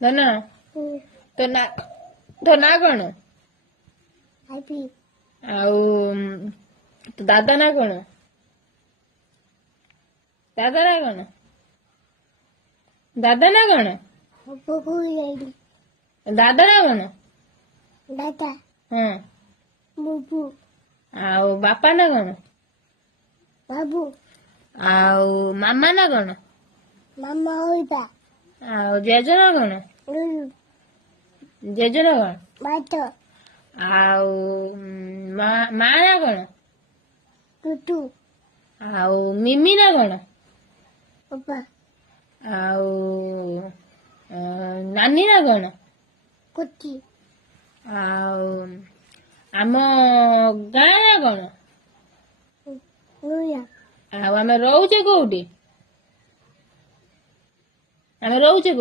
ଧନ ତୋ ନାଁ କଣ? ଆଉ ତୋ ଦାଦା ନାଁ କଣ? ଦାଦା ନାଁ କଣ? ଦାଦା ନାଁ କଣ? ଦାଦା ନାଁ କଣ? ହଁ। ଆଉ ବାପା ନାଁ କଣ? ଆଉ ମାମା ନାଁ କଣ? ଆଉ ଜେଜେ ନାଁ କଣ? ଜେଜେ ନାଁ କଣ? ଆଉ ମା ନାଁ କଣ? ଆଉ ମିମି ନାଁ କଣ? ଆଉ ନାନୀ ନାଁ କଣ? ଆଉ ଆମ ଗାଁ ନାଁ କଣ? ଆଉ ଆମେ ରହୁଛେ କୋଉଠି? ଆମେ ରହୁଛେ କୋଉଠି?